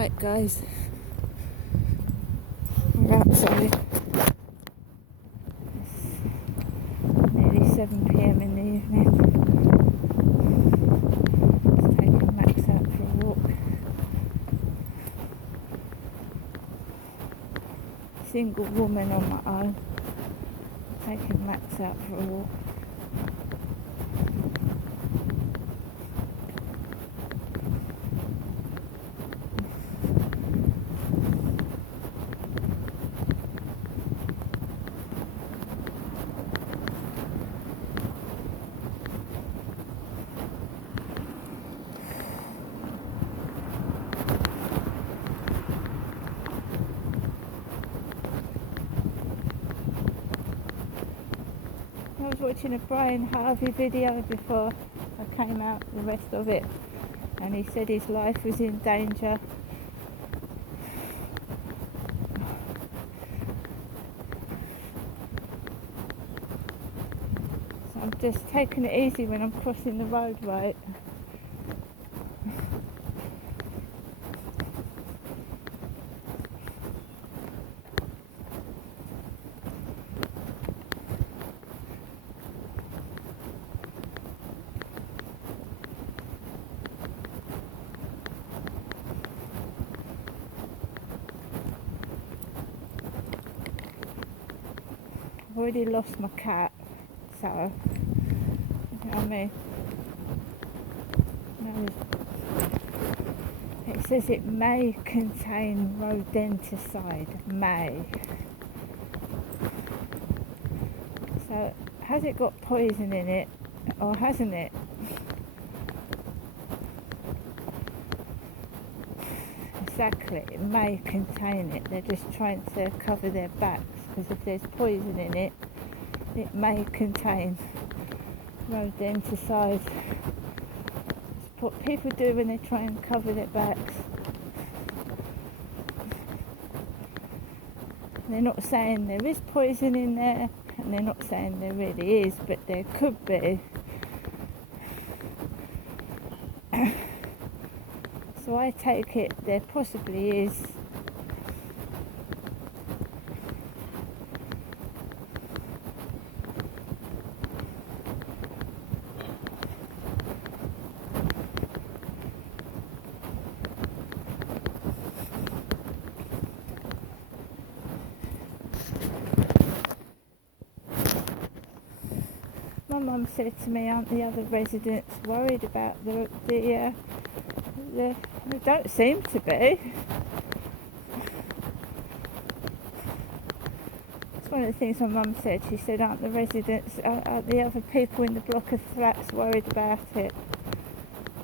Right guys, we're outside. It's nearly 7 p.m. in the evening. Just taking Max out for a walk. Single woman on my own, taking Max out for a walk. I was watching a Brian Harvey video before I came out, the rest of it, and he said his life was in danger. So I'm just taking it easy when I'm crossing the road, right? I've already lost my cat, so, you know what I mean? It says it may contain rodenticide, may. So, has it got poison in it, or hasn't it? Exactly, it may contain it. They're just trying to cover their backs, because if there's poison in it, it may contain rodenticide. It's what people do when they try and cover their backs. They're not saying there is poison in there, and they're not saying there really is, but there could be. So I take it there possibly is. My mum said to me, aren't the other residents worried about the they don't seem to be. It's one of the things my mum said. She said, aren't the other people in the block of flats worried about it?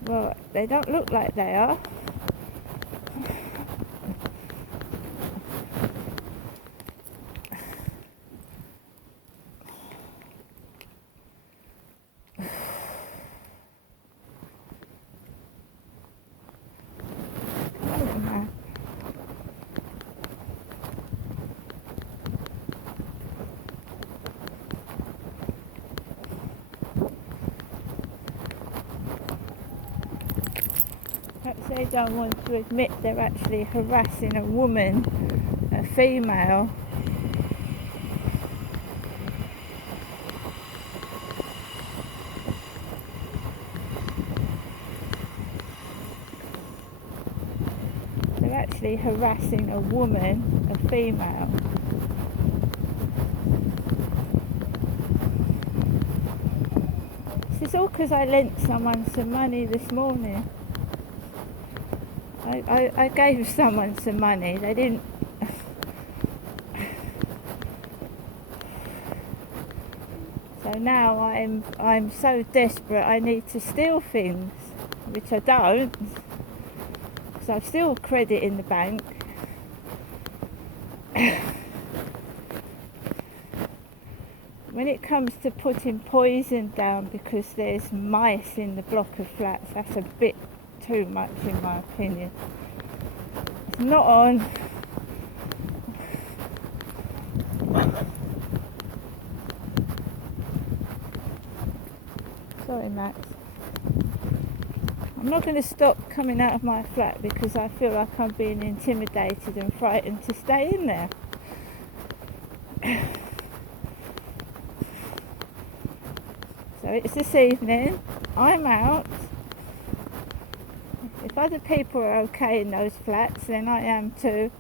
Well, they don't look like they are. Perhaps they don't want to admit they're actually harassing a woman, a female. They're actually harassing a woman, a female. This is all because I lent someone some money this morning. I gave someone some money. They didn't. So now I'm so desperate I need to steal things, which I don't, because I've still credit in the bank. When it comes to putting poison down because there's mice in the block of flats, that's a bit too much in my opinion. It's not on. Sorry, Max. I'm not going to stop coming out of my flat because I feel like I'm being intimidated and frightened to stay in there. So it's this evening, I'm out. If other people are okay in those flats, then I am too.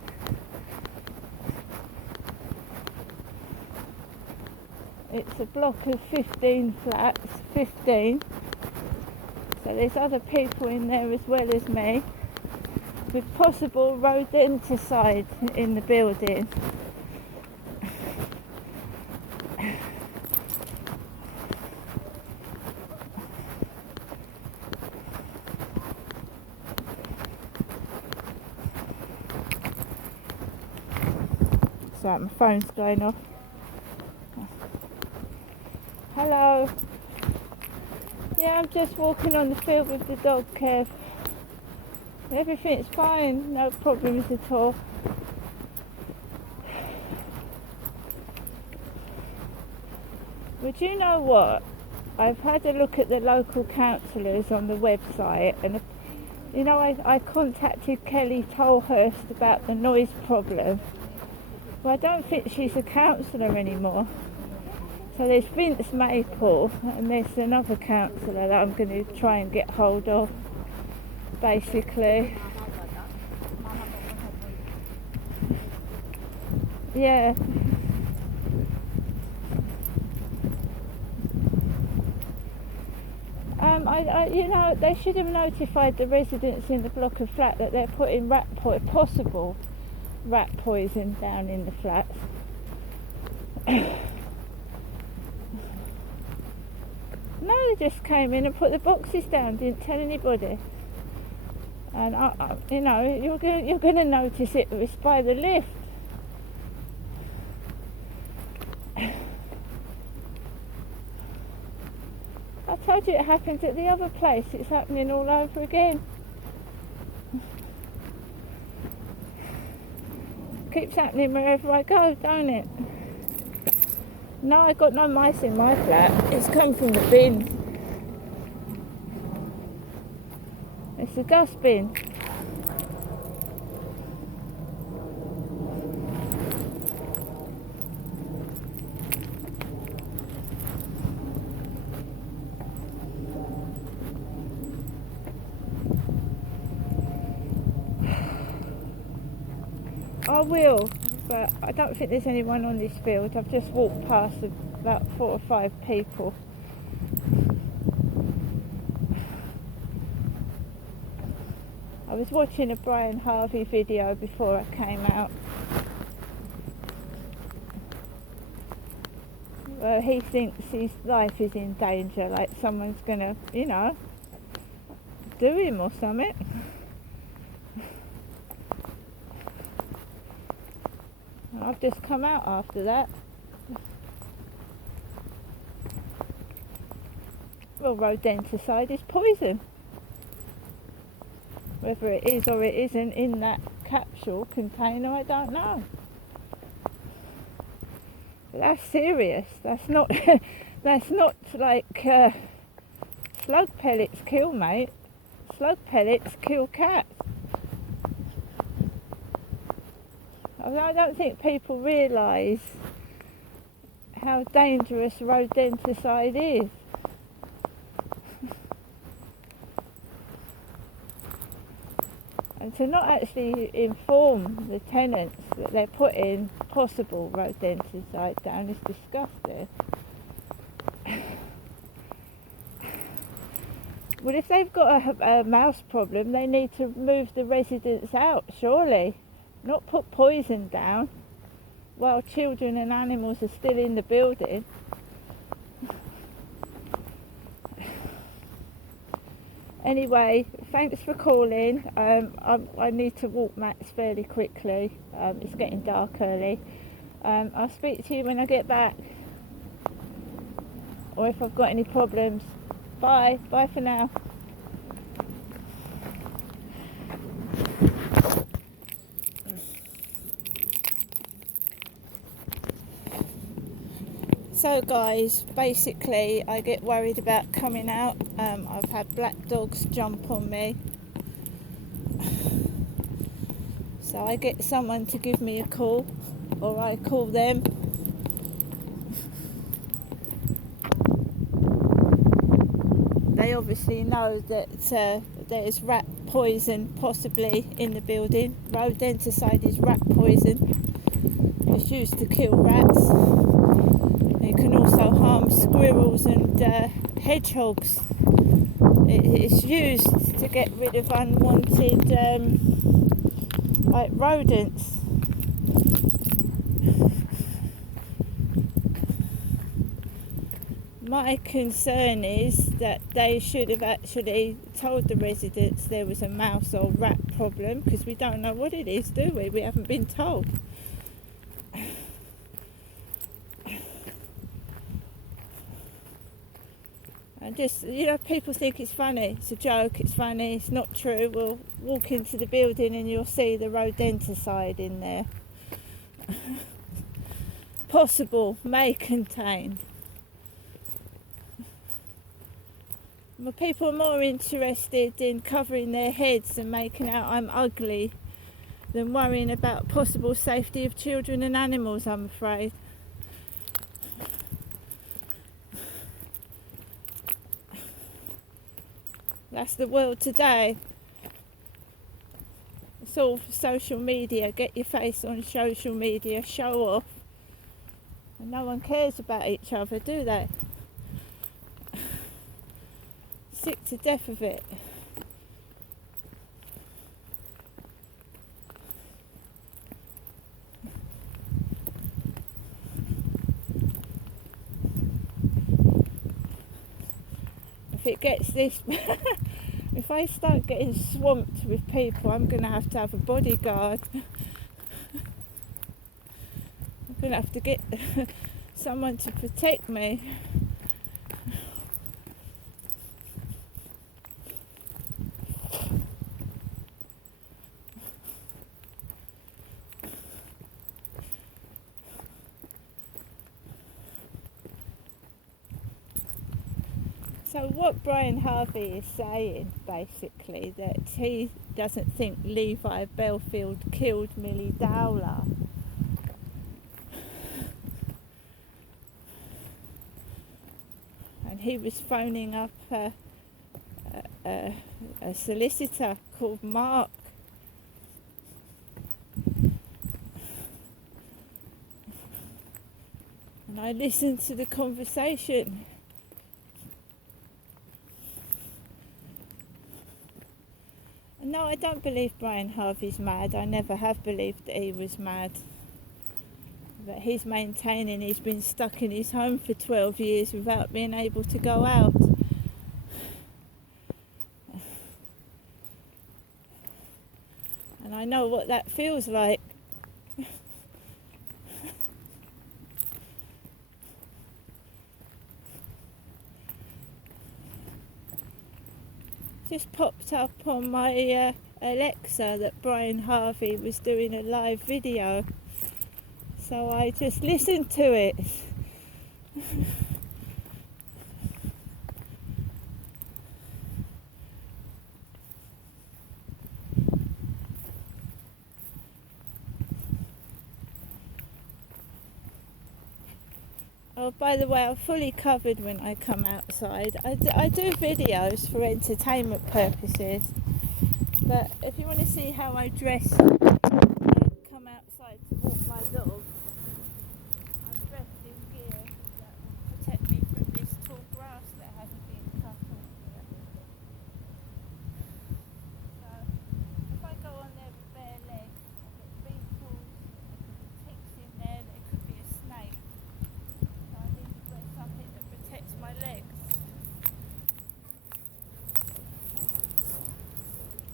It's a block of 15 flats, 15. So there's other people in there as well as me, with possible rodenticide in the building. So my phone's going off. Hello. Yeah, I'm just walking on the field with the dog, Kev. Everything's fine, no problems at all. But you know what? I've had a look at the local councillors on the website, and you know, I contacted Kelly Tolhurst about the noise problem. Well, I don't think she's a councillor anymore. So there's Vince Maple, and there's another councillor that I'm going to try and get hold of, basically. Yeah. You know, they should have notified the residents in the block of flat that they're putting possible rat poison down in the flats. No, they just came in and put the boxes down, didn't tell anybody. And you know, you're going to notice it was by the lift. I told you it happened at the other place. It's happening all over again. Keeps happening wherever I go, don't it? No, I got no mice in my flat. It's come from the bin. It's a dustbin. I will, but I don't think there's anyone on this field. I've just walked past about 4 or 5 people. I was watching a Brian Harvey video before I came out. Well, he thinks his life is in danger, like someone's gonna, you know, do him or something. I've just come out after that. Well, rodenticide is poison. Whether it is or it isn't in that capsule container, I don't know. But that's serious. That's not that's not like slug pellets kill, mate. Slug pellets kill cats. I don't think people realise how dangerous rodenticide is. And to not actually inform the tenants that they're putting possible rodenticide down is disgusting. Well, if they've got a mouse problem, they need to move the residents out, surely. Not put poison down while children and animals are still in the building. Anyway, thanks for calling. I need to walk Max fairly quickly. It's getting dark early. I'll speak to you when I get back, or if I've got any problems. Bye for now. So guys, basically I get worried about coming out. I've had black dogs jump on me. So I get someone to give me a call, or I call them. They obviously know that there's rat poison possibly in the building. Rodenticide is rat poison. It's used to kill rats. It can also harm squirrels and hedgehogs. It's used to get rid of unwanted like rodents. My concern is that they should have actually told the residents there was a mouse or rat problem, because we don't know what it is, do we? We haven't been told. And just, people think it's funny, it's a joke, it's funny, it's not true. Well, walk into the building and you'll see the rodenticide in there. Possible, may contain. Well, people are more interested in covering their heads and making out I'm ugly than worrying about possible safety of children and animals, I'm afraid. That's the world today. It's all social media. Get your face on social media, show off. And no one cares about each other, do they? Sick to death of it. If it gets this, if I start getting swamped with people, I'm going to have a bodyguard. I'm going to have to get someone to protect me. So what Brian Harvey is saying, basically, that he doesn't think Levi Bellfield killed Millie Dowler. And he was phoning up a solicitor called Mark. And I listened to the conversation. No, I don't believe Brian Harvey's mad. I never have believed that he was mad. But he's maintaining he's been stuck in his home for 12 years without being able to go out. And I know what that feels like. Just popped up on my Alexa that Brian Harvey was doing a live video, so I just listened to it. Oh, by the way, I'm fully covered when I come outside. I do videos for entertainment purposes, but if you want to see how I dress when I come outside to walk my dog, I'm dressed in gear that will protect me from this tall grass that hasn't been cut off yet. So if I go on there with bare legs, I get beetles, there could be ticks in there, there could be a snake. I need to wear something that protects my legs.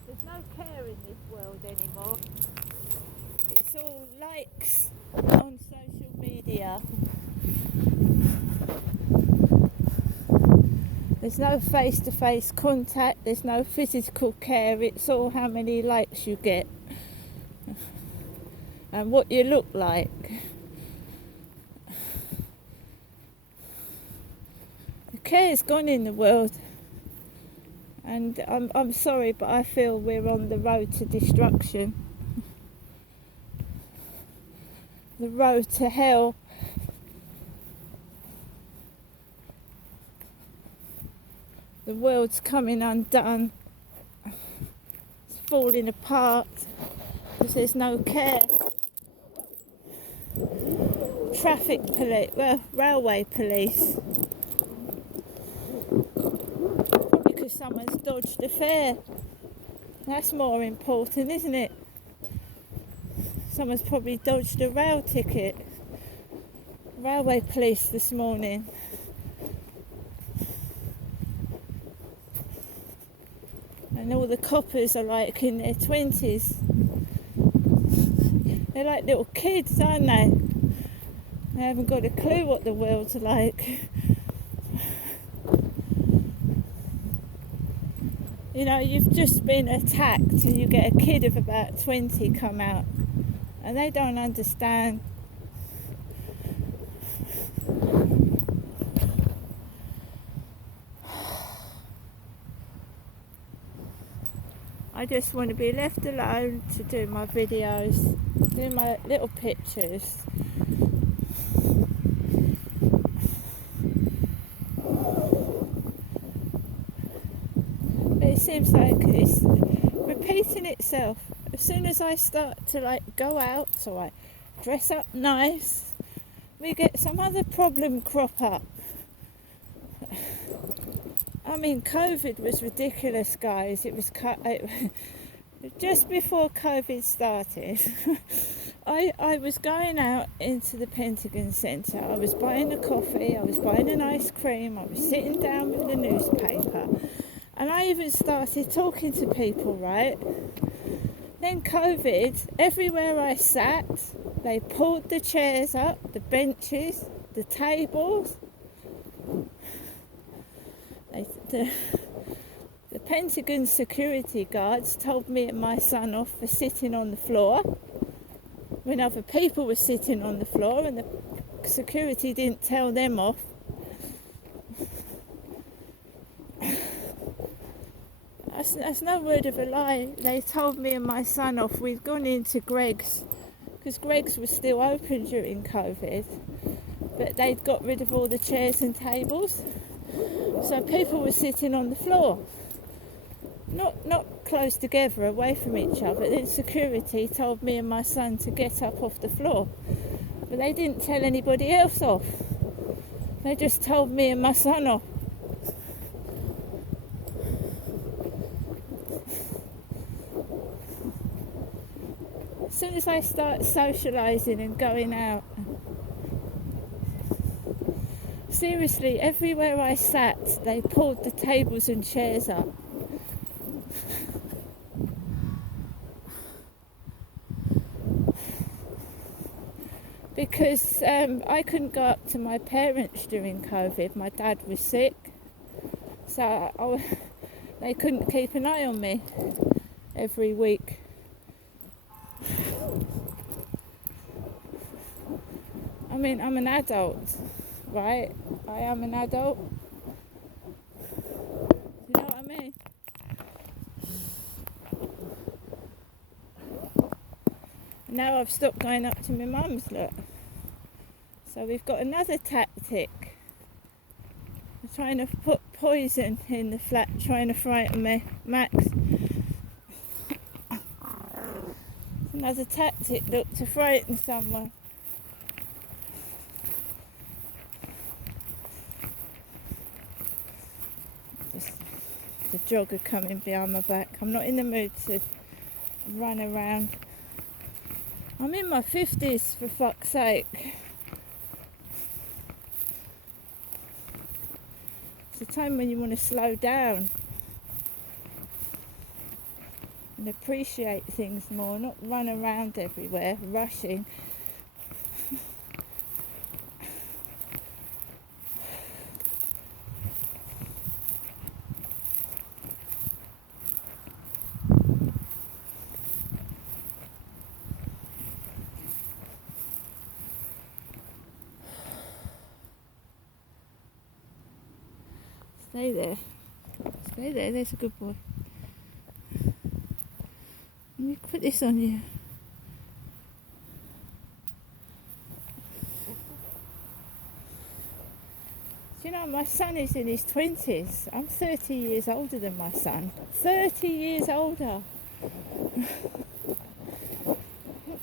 There's no care in this world anymore. It's all likes on social media. There's no face-to-face contact, there's no physical care, it's all how many likes you get and what you look like. care's gone in the world, and I'm sorry, but I feel we're on the road to destruction, the road to hell. The world's coming undone. It's falling apart because there's no care. Traffic police, well, railway police. Probably because someone's dodged a fare. That's more important, isn't it? Someone's probably dodged a rail ticket. Railway police this morning. And all the coppers are like in their 20s. They're like little kids, aren't they? They haven't got a clue what the world's like. You know, you've just been attacked and you get a kid of about 20 come out and they don't understand. I just want to be left alone to do my videos, do my little pictures. But it seems like it's repeating itself. As soon as I start to like go out or I dress up nice, we get some other problem crop up. I mean, COVID was ridiculous, guys. It was just before COVID started. I was going out into the Pentagon Centre. I was buying a coffee. I was buying an ice cream. I was sitting down with the newspaper, and I even started talking to people. Right then, COVID. Everywhere I sat, they pulled the chairs up, the benches, the tables. The Pentagon security guards told me and my son off for sitting on the floor when other people were sitting on the floor, and the security didn't tell them off. That's no word of a lie. They told me and my son off. We'd gone into Greggs because Greggs was still open during COVID, but they'd got rid of all the chairs and tables. So people were sitting on the floor, not close together, away from each other. Then security told me and my son to get up off the floor, but they didn't tell anybody else off. They just told me and my son off. As soon as I start socialising and going out, seriously, everywhere I sat, they pulled the tables and chairs up. Because I couldn't go up to my parents during COVID. My dad was sick, so they couldn't keep an eye on me every week. I mean, I'm an adult, right? I am an adult. You know what I mean? Now I've stopped going up to my mum's, look. So we've got another tactic. We're trying to put poison in the flat, trying to frighten me. Max. Another tactic, look, to frighten someone. The jogger coming behind my back. I'm not in the mood to run around. I'm in my 50s, for fuck's sake. It's a time when you want to slow down and appreciate things more, not run around everywhere, rushing. Stay there. Stay there, there's a good boy. Let me put this on you. Do you know, my son is in his 20s. I'm 30 years older than my son. 30 years older.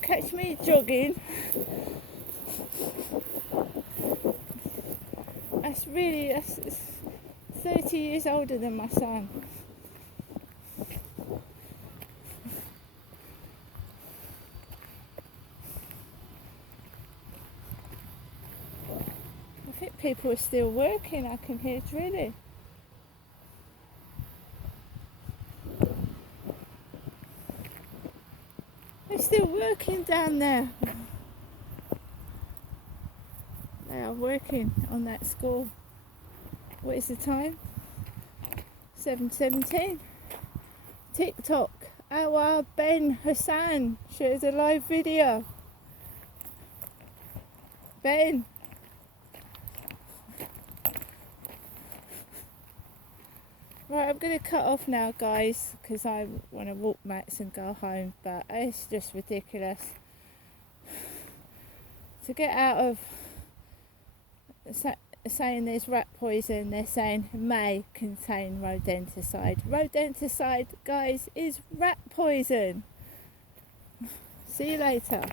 Catch me jogging. That's 30 years older than my son. I think people are still working. I can hear drilling. They're still working down there. They are working on that school. What is the time? 7:17. TikTok. Our Ben Hassan shares a live video. Ben. Right, I'm going to cut off now, guys, because I want to walk Max and go home, but it's just ridiculous. To get out of saying there's rat poison, they're saying may contain rodenticide. Rodenticide, guys, is rat poison. See you later.